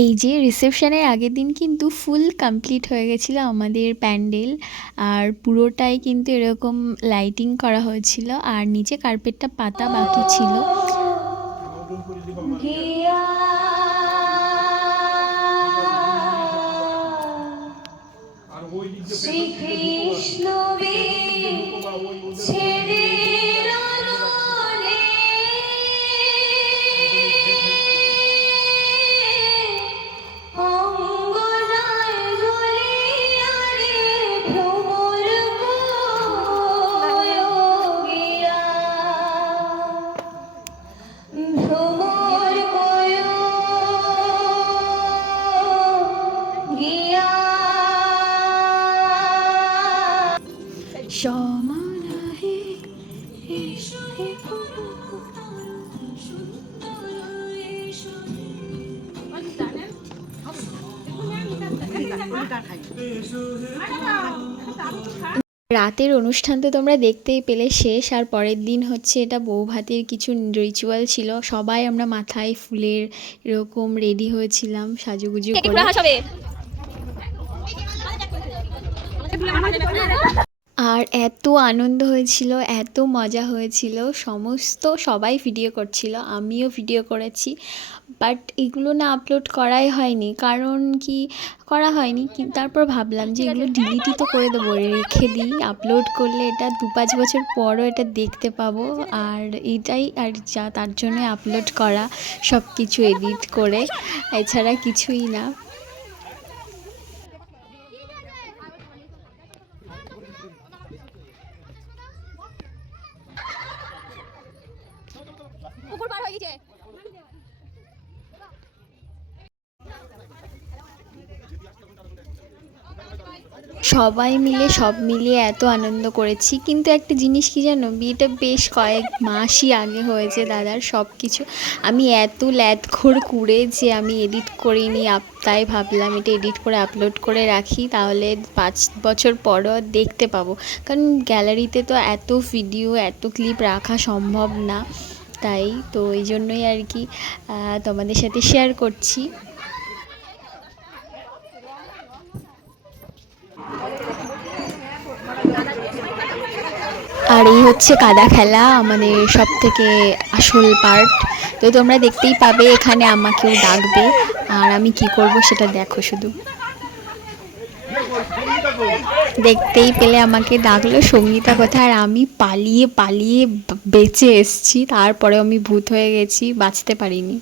এই যে রিসেপশনের আগের দিন কিন্তু ফুল কমপ্লিট হয়ে গেছিলো আমাদের প্যান্ডেল। আর পুরোটাই কিন্তু এরকম লাইটিং করা হয়েছিল, আর নিচে কার্পেটটা পাতা বাকি ছিল। শ্রীকৃষ্ণ ছেড়ে রাতের অনুষ্ঠান তো তোমরা দেখতেই পেলে শেষ, আর পরের দিন হচ্ছে এটা বৌভাতের কিছু রিচুয়াল ছিল। সবাই আমরা মাথায় ফুলের এরকম রেডি হয়েছিলাম সাজুগুজু করে। আর এত আনন্দ হয়েছিল, এত মজা হয়েছিল, সবাই ভিডিও করছিল, আমিও ভিডিও করেছি। বাট এগুলো না আপলোড করাই হয়নি, কারণ কি করা হয়নি তারপর ভাবলাম যে এগুলো ডিলিটই তো করে দেবো, রেখে দিই। আপলোড করলে এটা 2-5 বছর পরও এটা দেখতে পাবো, আর এটাই আর যা, তার জন্য আপলোড করা, সব কিছু এডিট করে, এছাড়া কিছুই না। সবাই মিলে সব মিলিয়ে এত আনন্দ করেছি। কিন্তু একটা জিনিস কি জানো, বিয়েটা বেশ কয়েক মাসই আগে হয়েছে দাদার। সব কিছু আমি এত ল্যাদখোর কুড়ে যে আমি এডিট করিনি, তাই ভাবলাম এটা এডিট করে আপলোড করে রাখি, তাহলে 5 বছর পরও দেখতে পাবো। কারণ গ্যালারিতে তো এত ভিডিও, এত ক্লিপ রাখা সম্ভব না, তাই তো এই জন্যই আর কি তোমাদের সাথে শেয়ার করছি। আর এই হচ্ছে কাদা খেলা, আমাদের সব থেকে আসল পার্ট। তো তোমরা দেখতেই পাবে, এখানে আমাকেও ডাকবে, আর আমি কি করব সেটা দেখো শুধু। দেখতেই পেলে আমাকে ডাকলো, সঙ্গীতা কোথায়, আর আমি পালিয়ে পালিয়ে বেঁচে এসছি, তারপরে আমি ভূত হয়ে গেছি, বাঁচতে পারিনি।